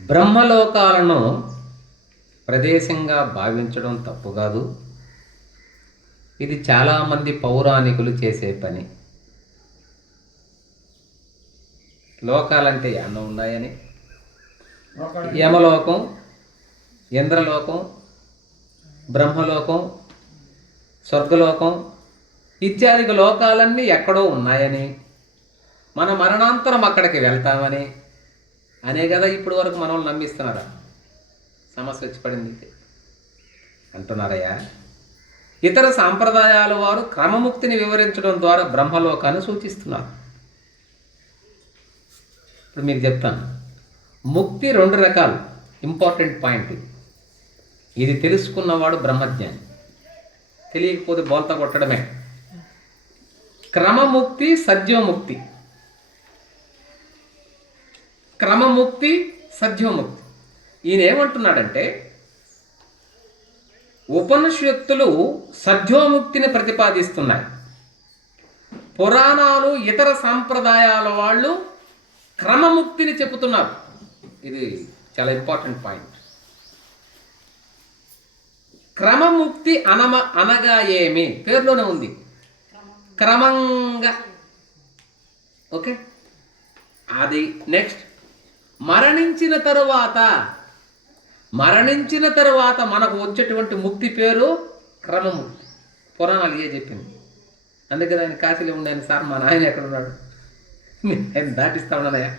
బ్రహ్మలోకాలను ప్రదేశంగా భావించడం తప్పు కాదు. ఇది చాలామంది పౌరాణికులు చేసే పని. లోకాలంటే ఎన్నో ఉన్నాయని? యమలోకం ఇంద్రలోకం బ్రహ్మలోకం స్వర్గలోకం ఇత్యాది లోకాలన్నీ ఎక్కడో ఉన్నాయని. మన మరణాంతరం అక్కడికి వెళ్తామని. అనే కదా ఇప్పుడు వరకు మనం నమ్మిస్తున్నారా? సమస్య వచ్చి పడింది అంటున్నారయ్యా. ఇతర సాంప్రదాయాల వారు క్రమముక్తిని వివరించడం ద్వారా బ్రహ్మలోకాన్ని సూచిస్తున్నారు. ఇప్పుడు మీకు చెప్తాను. ముక్తి రెండు రకాలు. Important point. ఇది. ఇది తెలుసుకున్నవాడు బ్రహ్మజ్ఞాని. తెలియకపోతే బోల్తా కొట్టడమే. క్రమముక్తి సద్యోముక్తి. క్రమముక్తి సద్యోముక్తి ఈయన ఏమంటున్నాడంటే ఉపనిషత్తులు సద్యోముక్తిని ప్రతిపాదిస్తున్నాయి. పురాణాలు ఇతర సాంప్రదాయాల వాళ్ళు క్రమముక్తిని చెబుతున్నారు. ఇది చాలా ఇంపార్టెంట్ పాయింట్. క్రమముక్తి అనమ అనగా ఏమి? పేరులోనే ఉంది. క్రమంగా. ఓకే? అది నెక్స్ట్. మరణించిన తరువాత మరణించిన తరువాత మనకు వచ్చేటువంటి ముక్తి పేరు క్రమముక్తి. పురాణాలు ఏ చెప్పింది. అందుకే ఆయన కాశీలో ఉండాను సార్ మా నాయన ఎక్కడ ఉన్నాడు? నేను దాటిస్తా ఉన్నానయ్యా.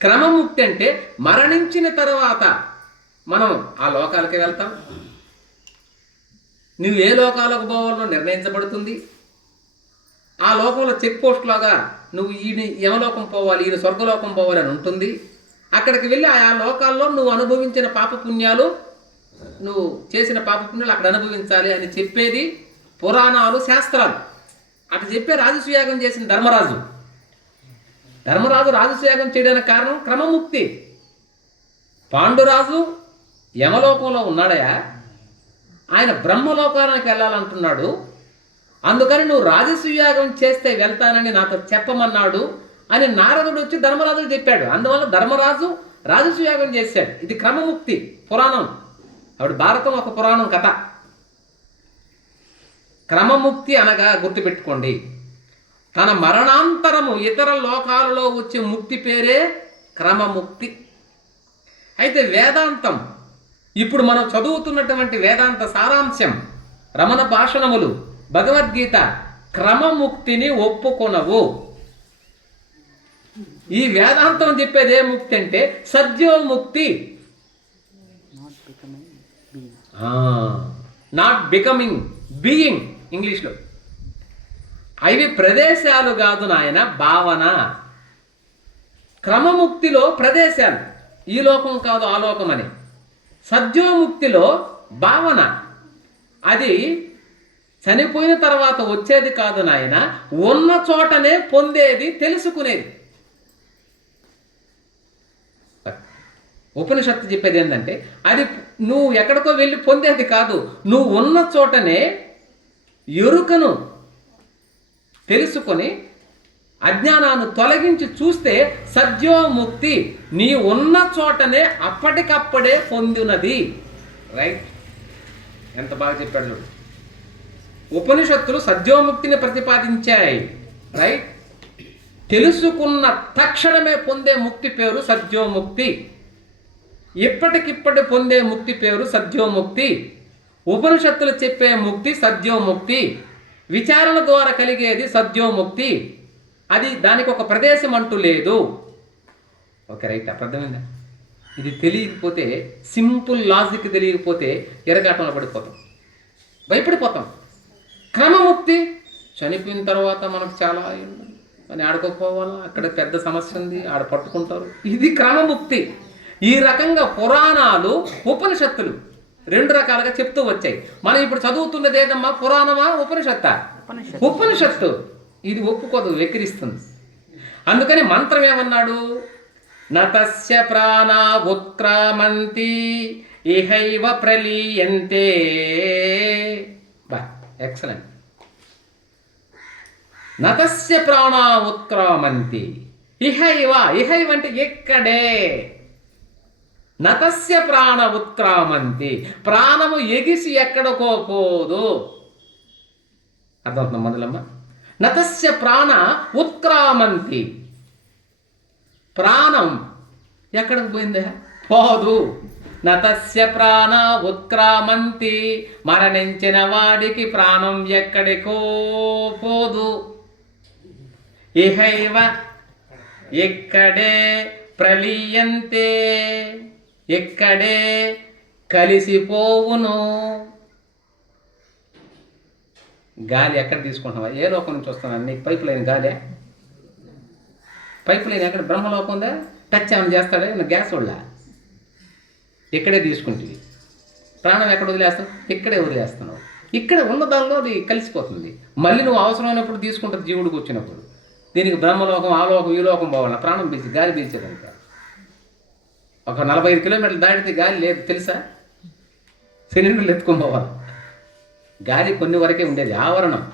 క్రమముక్తి అంటే మరణించిన తర్వాత మనం ఆ లోకాలకి వెళ్తాం. నువ్వు ఏ లోకాలకు పోవాలో నిర్ణయించబడుతుంది. ఆ లోకంలో చెక్ పోస్ట్లాగా నువ్వు ఈయన యమలోకం పోవాలి ఈయన స్వర్గలోకం పోవాలి అని ఉంటుంది. అక్కడికి వెళ్ళి ఆ లోకాల్లో నువ్వు అనుభవించిన పాపపుణ్యాలు నువ్వు చేసిన పాపపుణ్యాలు అక్కడ అనుభవించాలి అని చెప్పేది పురాణాలు శాస్త్రాలు. అటు చెప్పే రాజసుయాగం చేసిన ధర్మరాజు. ధర్మరాజు రాజసుయాగం చేయడానికి కారణం క్రమముక్తి. పాండురాజు యమలోకంలో ఉన్నాడయా? ఆయన బ్రహ్మలోకానికి వెళ్ళాలంటున్నాడు. అందుకని నువ్వు రాజసూయాగం చేస్తే వెళ్తానని నాతో చెప్పమన్నాడు అని నారదుడు వచ్చి ధర్మరాజుడు చెప్పాడు. అందువల్ల ధర్మరాజు రాజసూయాగం చేశాడు. ఇది క్రమముక్తి పురాణం. అప్పుడు భారతం ఒక పురాణం కథ. క్రమముక్తి అనగా గుర్తుపెట్టుకోండి. తన మరణాంతరము ఇతర లోకాలలో వచ్చే ముక్తి పేరే క్రమముక్తి. అయితే వేదాంతం ఇప్పుడు మనం చదువుతున్నటువంటి వేదాంత సారాంశం రమణ భాషణములు భగవద్గీత క్రమముక్తిని ఒప్పుకొనవు. ఈ వేదాంతం చెప్పేది ఏ ముక్తి అంటే సద్యోముక్తి. నాట్ బికమింగ్ బీయింగ్ ఇంగ్లీష్లో అవి ప్రదేశాలు కాదు నాయన భావన. క్రమముక్తిలో ప్రదేశాలు. ఈ లోకం కాదు ఆ లోకం అని. సద్యోముక్తిలో భావన. అది చనిపోయిన తర్వాత వచ్చేది కాదు నాయన ఉన్న చోటనే పొందేది తెలుసుకునేది. ఉపనిషత్తు చెప్పేది ఏంటంటే అది నువ్వు ఎక్కడికో వెళ్ళి పొందేది కాదు నువ్వు ఉన్న చోటనే ఎరుకను తెలుసుకొని అజ్ఞానాన్ని తొలగించి చూస్తే సద్యోముక్తి నీ ఉన్న చోటనే అప్పటికప్పుడే పొందినది. రైట్? ఎంత బాగా చెప్పాడు చూడు. ఉపనిషత్తులు సద్యోముక్తిని ప్రతిపాదించాయి రైట్ తెలుసుకున్న తక్షణమే పొందే ముక్తి పేరు సద్యోముక్తి ఇప్పటికిప్పటి పొందే ముక్తి పేరు సద్యోముక్తి ఉపనిషత్తులు చెప్పే ముక్తి సద్యోముక్తి విచారణ ద్వారా కలిగేది సద్యోముక్తి అది దానికి ఒక ప్రదేశం అంటూ లేదు. ఓకే రైట్ అర్థమైందా? ఇది తెలియకపోతే సింపుల్ లాజిక్ తెలియకపోతే ఎరగాటంలో పడిపోతాం. భయపడిపోతాం. క్రమముక్తి చనిపోయిన తర్వాత మనకు చాలా అని ఆడుకోపోవాలా అక్కడ పెద్ద సమస్య ఉంది ఆడ పట్టుకుంటారు. ఇది క్రమముక్తి. ఈ రకంగా పురాణాలు ఉపనిషత్తులు రెండు రకాలుగా చెప్తూ వచ్చాయి. మనం ఇప్పుడు చదువుతున్నది ఏదమ్మా? పురాణమా? ఉపనిషత్తా. ఉపనిషత్తు. ఇది ఒప్పుకోదు వెక్కిరిస్తుంది. అందుకని మంత్రం ఏమన్నాడు? నతస్య ప్రాణా ఉత్క్రామంతి ఇహైవ ప్రలీయంతే. ఎక్సలెంట్ నతస్య ప్రాణా ఉత్క్రామంతి ఇహైవ ఇహైవ అంటే ఎక్కడే? నతస్య ప్రాణ ఉత్క్రామంతి ప్రాణము ఎగిసి ఎక్కడకో పోదు. అర్థమవుతుందా మొదలమ్మ? నతస్య ప్రాణ ఉత్క్రామంతి. ప్రాణం ఎక్కడికి పోయిందే? పోదు. నతస్య ప్రాణ ఉత్క్రామంతి. మరణించిన వాడికి ప్రాణం ఎక్కడికో పోదు. ఇహైవ ఇక్కడే ప్రళీయంతే ఇక్కడే కలిసిపోవును. గాలి ఎక్కడ తీసుకుంటున్నావా? ఏ లోకం నుంచి వస్తున్నా? నీకు పైపు లైన్ గాలి. పైపు లైన్ ఎక్కడ? బ్రహ్మలోకం ఉందా? టచ్ ఏమైనా చేస్తాడే? గ్యాస్ వాళ్ళ ఇక్కడే తీసుకుంటుంది. ప్రాణం ఎక్కడ వదిలేస్తావు ఇక్కడే వదిలేస్తున్నావు ఇక్కడే ఉన్న దానిలో అది కలిసిపోతుంది. మళ్ళీ నువ్వు అవసరమైనప్పుడు తీసుకుంటుంది జీవుడికి వచ్చినప్పుడు. దీనికి బ్రహ్మలోకం ఆ లోకం ఈ లోకం పోవాలి ప్రాణం పీల్చి గాలి పీల్చేదంట ఒక నలభై ఐదు కిలోమీటర్లు దాటితే గాలి లేదు తెలుసా? సిలిండర్లు ఎత్తుకొని పోవాలి. గాలి కొన్ని వరకే ఉండేది. ఆవరణం.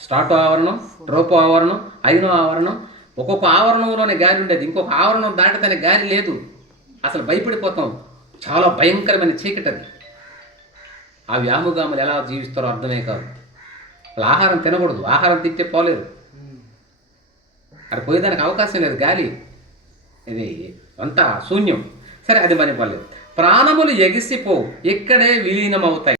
స్టార్ట్ ఆవరణం ట్రోపో ఆవరణం ఐనో ఆవరణం. ఒక్కొక్క ఆవరణంలోనే గాలి ఉండేది. ఇంకొక ఆవరణం దాటితేనే గాలి లేదు. అసలు భయపడిపోతాం. చాలా భయంకరమైన చీకటి అది ఆ వ్యాముగాములు ఎలా జీవిస్తారో అర్థమే కాదు. వాళ్ళు ఆహారం తినకూడదు. ఆహారం తింటే పోలేరు. అక్కడ పోయేదానికి అవకాశం లేదు. గాలి. ఇది అంతా శూన్యం. సరే అది మరి పర్లేదు. ప్రాణములు ఎగిసిపో. ఇక్కడే విలీనమవుతాయి.